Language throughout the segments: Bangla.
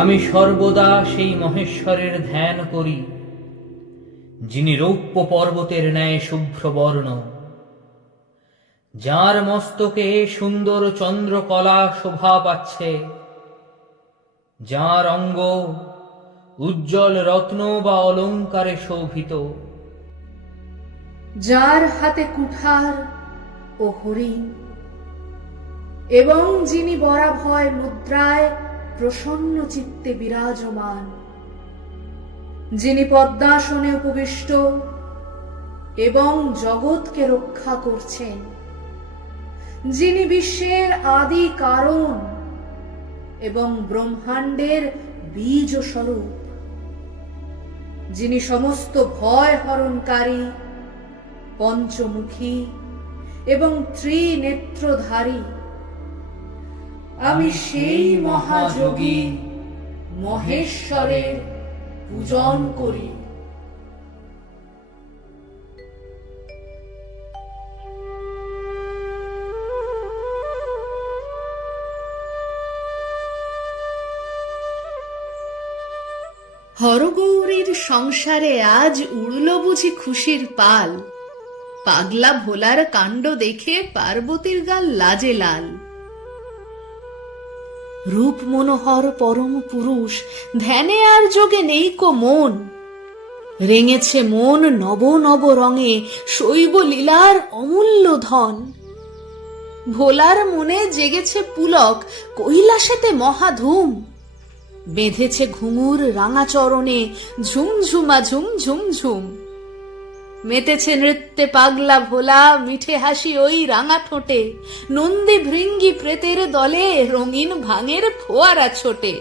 আমি সর্বদা সেই মহেশ্বরের ধ্যান করি, যিনি রৌপ্য পর্বতের ন্যায় শুভ্রবর্ণ, যার মস্তকে সুন্দর চন্দ্রকলা শোভা পাচ্ছে, যার অঙ্গ উজ্জ্বল রত্ন বা অলঙ্কারে শোভিত, যার হাতে কুঠার ও হরিণ, এবং যিনি বরাভয় মুদ্রায় প্রসন্ন চিত্তে বিরাজমান, যিনি পদ্মাসনে উপবিষ্ট এবং জগৎকে রক্ষা করছেন, যিনি বিশ্বের আদি কারণ এবং ব্রহ্মাণ্ডের বীজ স্বরূপ, যিনি সমস্ত ভয় হরণকারী, পঞ্চমুখী এবং ত্রিনেত্রধারী, আমি সেই মহাযোগী মহেশ্বরের পূজন করি। হরগৌরীর সংসারে আজ উড়ল বুঝি খুশির পাল, পাগলা ভোলার কাণ্ড দেখে পার্বতীর গাল লাজে লাল। রূপ মনোহর পরম পুরুষ ধ্যানে আর যোগে নেই কো মন, রেঙেছে মন নব নব রঙে শৈব লীলার অমূল্য ধন। ভোলার মনে জেগেছে পুলক কৈলাসেতে মহাধুম, বেঁধেছে ঘুঙুর রাঙা চরণে ঝুমঝুমা ঝুম ঝুমঝুম। মেতেছে নৃত্যে পাগলা ভোলা মিঠে হাসি ওই রাঙা ঠোঁটে, নন্দী ভৃঙ্গি প্রেতের দলে রঙিন ভাঙের ফোয়ারা ছোটে।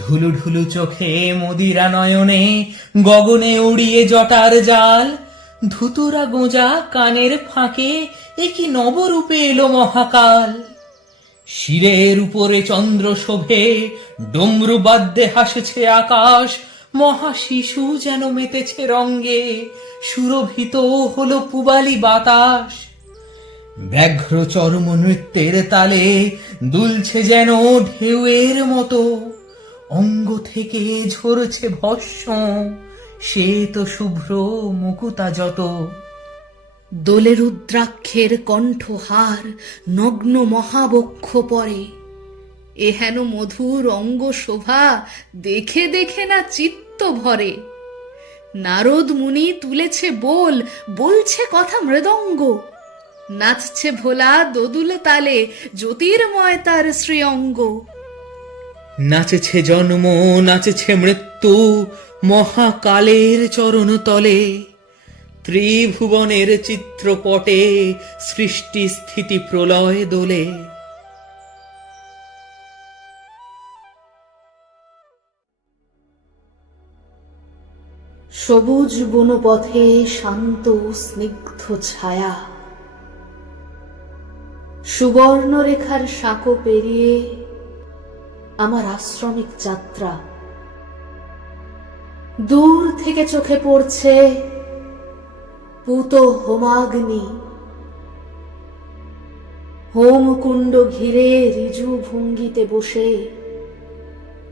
ঢুলু ঢুলু চোখে মদিরা নয়নে গগনে উড়িয়ে জটার জাল, ধুতুরা গোঁজা কানের ফাঁকে একি নবরূপে এলো মহাকাল। শিরের উপরে চন্দ্র শোভে ডমরু বাদ্যে হাসছে আকাশ, মহা শিশু যেন মেতেছে রঙ্গে সুরভিত হলো পুবালি বাতাস। ব্যাঘ্র চরম নৃত্যের তালে দুলছে যেন ঢেউয়ের মতো, অঙ্গ থেকে ঝরছে ভস্ম শ্বেত শুভ্র মুকুতা যত। দোলে রুদ্রাক্ষের কণ্ঠহার নগ্ন মহাবক্ষ পরে, এহেন মধুর অঙ্গ শোভা দেখে দেখে না চিত্ত ভরে। নারদ মুনি তুলেছে বোল, বলছে কথা মৃদঙ্গ, নাচছে ভোলা দোদুল তালে জ্যোতির্ময় তার শ্রীঅঙ্গ। নাচেছে জন্ম নাচেছে মৃত্যু মহাকালের চরণ তলে, ত্রিভুবনের চিত্রপটে সৃষ্টি স্থিতি প্রলয় দোলে। সবুজ বনপথে শান্ত স্নিগ্ধ ছায়া, সুবর্ণ রেখার সাঁকো পেরিয়ে আমার আশ্রমিক যাত্রা। দূর থেকে চোখে পড়ছে পুত হোমাগ্নি, হোমকুণ্ড ঘিরে ঋজু ভঙ্গিতে বসে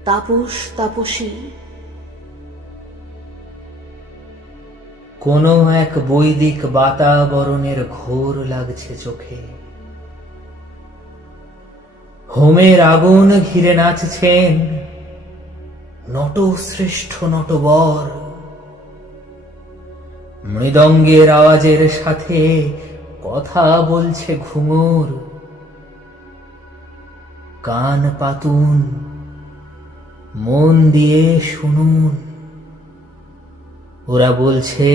তাপস তাপসী। কোন এক বৈদিক বাতাবরণের ঘোর লাগছে চোখে, হোমের আগুন ঘিরে নাচছেন নটশ্রেষ্ঠ নটবর। মৃদঙ্গের আওয়াজের সাথে কথা বলছে ঘুঙুর। কান পাতুন, মন দিয়ে শুনুন, ওরা বলছে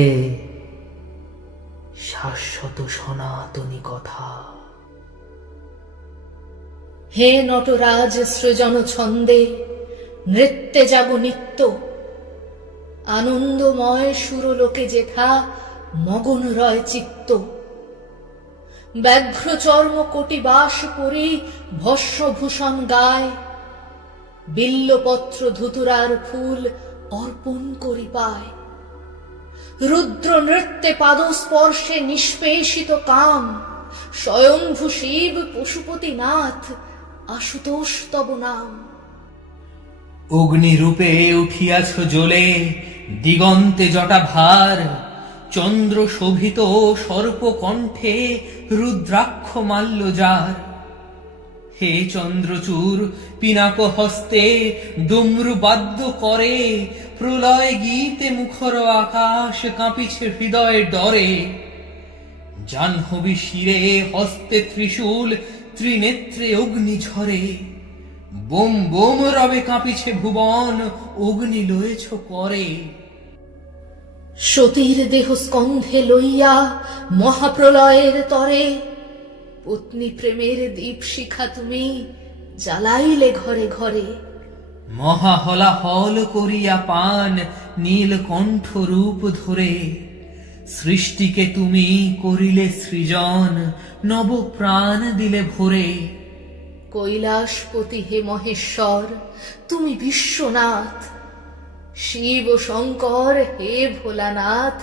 শাশ্বত সনাতনী কথা। হে নটরাজ সৃজন ছন্দে নৃত্যে যাব নিত্য, আনন্দময় সুরলোকে যেথা মগন রয় চিত্ত। ব্যাঘ্র চর্ম কোটি বাস পরি ভস্মভূষণ গায়, বিল্লপত্র ধুতুরার ফুল অর্পণ করি পায়। রুদ্র নৃত্যে পাদস্পর্শে নিষ্পেষিত কাম, স্বয়ংভূ শিব পশুপতি নাথ আশুতোষ তব নাম। অগ্নিরূপে উঠিয়াছ জ্বলে, দিগন্তে জটা ভার, চন্দ্র শোভিত সর্পকণ্ঠে রুদ্রাক্ষ মাল্য যার। হে চন্দ্রচূড়, পিনাক হস্তে ডমরু বাদ্য করে, প্রলয় গীতে মুখর আকাশ কাঁপিছে হৃদয়ে ডরে। জাহ্নবী শিরে হস্তে ত্রিশূল, ত্রিনেত্রে অগ্নি ঝরে, বোম বোম রবে কাঁপিছে ভুবন, অগ্নি লয়েছ করে। সতীর দেহ স্কন্ধে লইয়া মহাপ্রলয়ের তরে, পত্নী প্রেমের দীপশিখা তুমি জ্বালাইলে ঘরে ঘরে। মহাহলাহল করিয়া পান নীলকণ্ঠ রূপ ধরে, সৃষ্টিকে তুমি করিলে সৃজন, নব প্রাণ দিলে ভরে। কৈলাসপতি হে মহেশ্বর, তুমি বিশ্বনাথ। শিব শঙ্কর হে ভোলানাথ,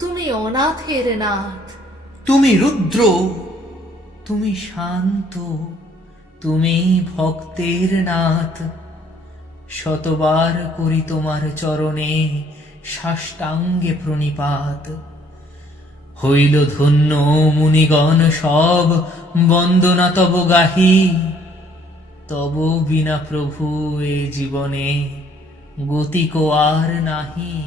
তুমি অনাথের নাথ। তুমি রুদ্র, তুমি শান্ত, তুমি ভক্তের নাথ। শতবার করি তোমার চরণে সাষ্টাঙ্গে প্রণিপাত। হইল ধন্য মুনিগণ সব, বন্দনা তব গাহি। তব বিনা প্রভু এ জীবনে গতিক আর নাহি।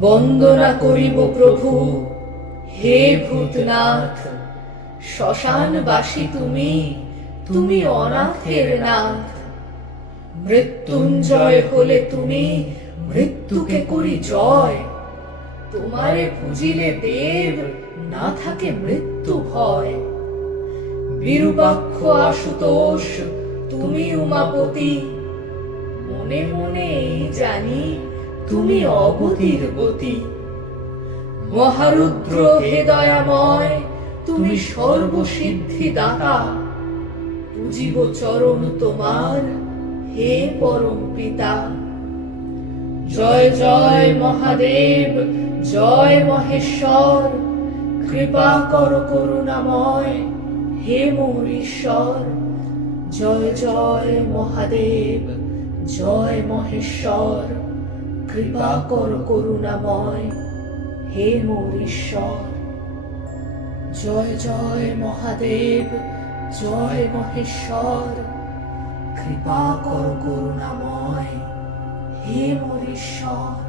বন্দনা করিব প্রভু হে ভূতনাথ। শ্মশানবাসী তুমি, তুমি অনাথের নাথ। মৃত্যুঞ্জয় হলে তুমি, মৃত্যুকে করি জয়। তোমারে পুজিলে দেব, না থাকে মৃত্যু ভয়। বিরূপাক্ষ আশুতোষ তুমি উমাপতি, মনে মনে এই জানি তুমি অগতির গতি। মহারুদ্র হে দয়াময়, তুমি সর্বসিদ্ধি দাতা। পুজিব চরণ তোমার হে পরম পিতা। জয় জয় মহাদেব, জয় মহেশ্বর, কৃপা কর করুণাময় হে মোর ঈশ্বর। জয় জয় মহাদেব, জয় মহেশ্বর, কৃপা কর করুণাময় হে মোর ঈশ্বর। জয় জয় মহাদেব, জয় মহেশ্বর, কৃপা কর করুণাময় হে মোর ঈশ্বর।